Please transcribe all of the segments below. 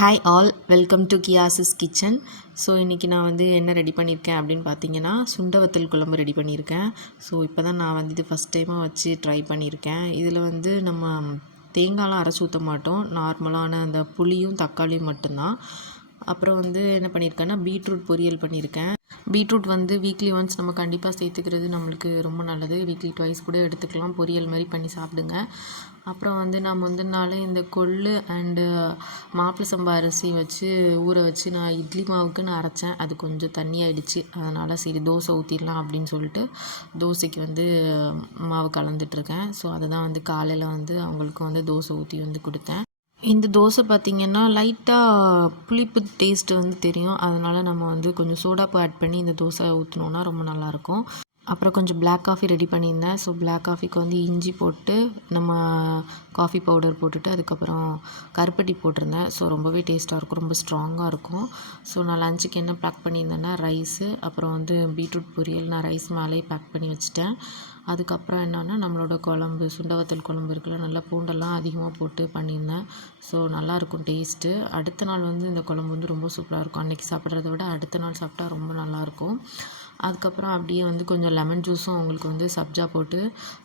Hi all, welcome to Kiyasas kitchen. So இன்றைக்கி நான் வந்து என்ன ரெடி பண்ணியிருக்கேன் அப்படின்னு பார்த்தீங்கன்னா, சுண்டவத்தல் குழம்பு ரெடி பண்ணியிருக்கேன். ஸோ இப்போ தான் நான் வந்து இது ஃபஸ்ட் டைமாக வச்சு ட்ரை பண்ணியிருக்கேன். இதில் வந்து நம்ம தேங்காய்லாம் அரைச்சி ஊற்ற மாட்டோம். நார்மலான அந்த புளியும் தக்காளியும் மட்டும்தான். அப்புறம் வந்து என்ன பண்ணியிருக்கேன்னா, பீட்ரூட் பொரியல் பண்ணியிருக்கேன். பீட்ரூட் வந்து வீக்லி ஒன்ஸ் நம்ம கண்டிப்பாக சேர்த்துக்கிறது நம்மளுக்கு ரொம்ப நல்லது. வீக்லி ட்வைஸ் கூட எடுத்துக்கலாம். பொரியல் மாதிரி பண்ணி சாப்பிடுங்க. அப்புறம் வந்து நான் முந்தின நாளே இந்த கொள்ளு அண்டு மாப்பிள சம்பா அரிசி வச்சு ஊற வச்சு நான் இட்லி மாவுக்கு நான் அரைச்சேன். அது கொஞ்சம் தண்ணி ஆகிடுச்சு. அதனால் சரி தோசை ஊற்றிடலாம் அப்படின்னு சொல்லிட்டு தோசைக்கு வந்து மாவு கலந்துட்ருக்கேன். ஸோ அதை தான் வந்து காலையில் வந்து அவங்களுக்கு வந்து தோசை ஊற்றி வந்து கொடுத்தேன். இந்த தோசை பார்த்திங்கன்னா லைட்டாக புளிப்பு டேஸ்ட்டு வந்து தெரியும். அதனால் நம்ம வந்து கொஞ்சம் சோடாப்பு ஆட் பண்ணி இந்த தோசை ஊற்றினோன்னா ரொம்ப நல்லாயிருக்கும். அப்புறம் கொஞ்சம் பிளாக் காஃபி ரெடி பண்ணியிருந்தேன். ஸோ பிளாக் காஃபிக்கு வந்து இஞ்சி போட்டு நம்ம காஃபி பவுடர் போட்டுட்டு அதுக்கப்புறம் கருப்பட்டி போட்டிருந்தேன். ஸோ ரொம்பவே டேஸ்ட்டாக இருக்கும், ரொம்ப ஸ்ட்ராங்காக இருக்கும். ஸோ நான் லஞ்சுக்கு என்ன பேக் பண்ணியிருந்தேன்னா ரைஸு, அப்புறம் வந்து பீட்ரூட் பொரியல் நான் ரைஸ் மேலேயே பேக் பண்ணி வச்சுட்டேன். அதுக்கப்புறம் என்னென்னா நம்மளோட குழம்பு சுண்டவத்தல் குழம்பு இருக்குல்ல, நல்லா பூண்டெல்லாம் அதிகமாக போட்டு பண்ணியிருந்தேன். ஸோ நல்லாயிருக்கும் டேஸ்ட்டு. அடுத்த நாள் வந்து இந்த குழம்பு வந்து ரொம்ப சூப்பராக இருக்கும். அன்றைக்கி சாப்பிட்றத விட அடுத்த நாள் சாப்பிட்டா ரொம்ப நல்லாயிருக்கும். அதுக்கப்புறம் அப்படியே வந்து கொஞ்சம் லெமன் ஜூஸும் அவங்களுக்கு வந்து சப்ஜா போட்டு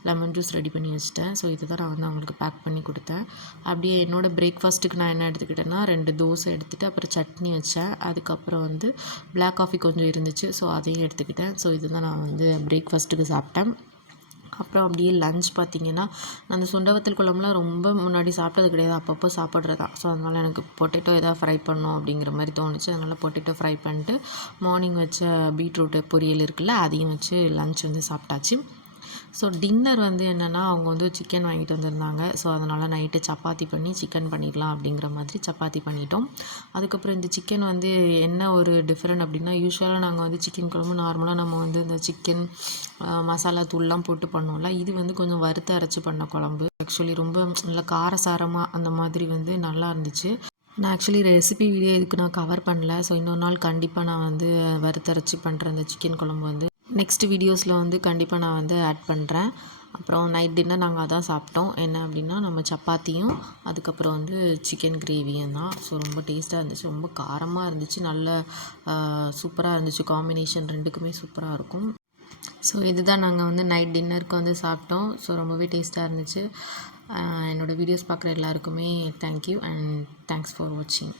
லெமன் ஜூஸ் ரெடி பண்ணி வச்சுட்டேன். ஸோ இது தான் நான் வந்து அவங்களுக்கு பேக் பண்ணி கொடுத்தேன். அப்படியே என்னோடய பிரேக்ஃபாஸ்ட்டுக்கு நான் என்ன எடுத்துக்கிட்டேன்னா 2 தோசை எடுத்துகிட்டு அப்புறம் சட்னி வச்சேன். அதுக்கப்புறம் வந்து பிளாக் காஃபி கொஞ்சம் இருந்துச்சு. ஸோ அதையும் எடுத்துக்கிட்டேன். ஸோ இது தான் நான் வந்து பிரேக்ஃபாஸ்ட்டுக்கு சாப்பிட்டேன். அப்புறம் அப்படியே லஞ்ச் பார்த்திங்கன்னா, அந்த சுண்டவத்தல் குழம்புலாம் ரொம்ப முன்னாடி சாப்பிட்டது கிடையாது. அப்பப்போ சாப்பிட்றது தான். ஸோ அதனால் எனக்கு பொட்டேட்டோ எதாவது ஃப்ரை பண்ணணும் அப்படிங்கிற மாதிரி தோணுச்சு. அதனால் பொட்டேட்டோ ஃப்ரை பண்ணிட்டு மார்னிங் வச்ச பீட்ரூட்டு பொரியல் இருக்குல்ல, அதையும் வச்சு லஞ்ச் வந்து சாப்பிட்டாச்சு. ஸோ டின்னர் வந்து என்னென்னா, அவங்க வந்து சிக்கன் வாங்கிட்டு வந்திருந்தாங்க. ஸோ அதனால் நைட்டு சப்பாத்தி பண்ணி சிக்கன் பண்ணிடலாம் அப்படிங்கிற மாதிரி சப்பாத்தி பண்ணிட்டோம். அதுக்கப்புறம் இந்த சிக்கன் வந்து என்ன ஒரு டிஃப்ரெண்ட் அப்படின்னா, யூஸ்வலாக நாங்கள் வந்து சிக்கன் குழம்பு நார்மலாக நம்ம வந்து இந்த சிக்கன் மசாலா தூள்லாம் போட்டு பண்ணோம்ல, இது வந்து கொஞ்சம் வறுத்து அரைச்சி பண்ண குழம்பு. ஆக்சுவலி ரொம்ப நல்லா காரசாரமாக அந்த மாதிரி வந்து நல்லா இருந்துச்சு. நான் ஆக்சுவலி ரெசிபி வீடியோ இதுக்கு நான் கவர் பண்ணல. ஸோ இன்னொரு நாள் கண்டிப்பாக நான் வந்து வறுத்தரைச்சி பண்ணுற இந்த சிக்கன் குழம்பு வந்து நெக்ஸ்ட் வீடியோஸில் வந்து கண்டிப்பாக நான் வந்து ஆட் பண்ணுறேன். அப்புறம் நைட் டின்னர் நாங்கள் அதான் சாப்பிட்டோம். என்ன அப்படின்னா நம்ம சப்பாத்தியும் அதுக்கப்புறம் வந்து சிக்கன் கிரேவியும் தான். ஸோ ரொம்ப டேஸ்ட்டாக இருந்துச்சு, ரொம்ப காரமாக இருந்துச்சு, நல்ல சூப்பராக இருந்துச்சு. காம்பினேஷன் ரெண்டுக்குமே சூப்பராக இருக்கும். ஸோ இதுதான் நாங்கள் வந்து நைட் டின்னருக்கு வந்து சாப்பிட்டோம். ஸோ ரொம்பவே டேஸ்ட்டாக இருந்துச்சு. என்னோடய வீடியோஸ் பார்க்குற எல்லாருக்குமே தேங்க்யூ அண்ட் தேங்க்ஸ் ஃபார் வாட்சிங்.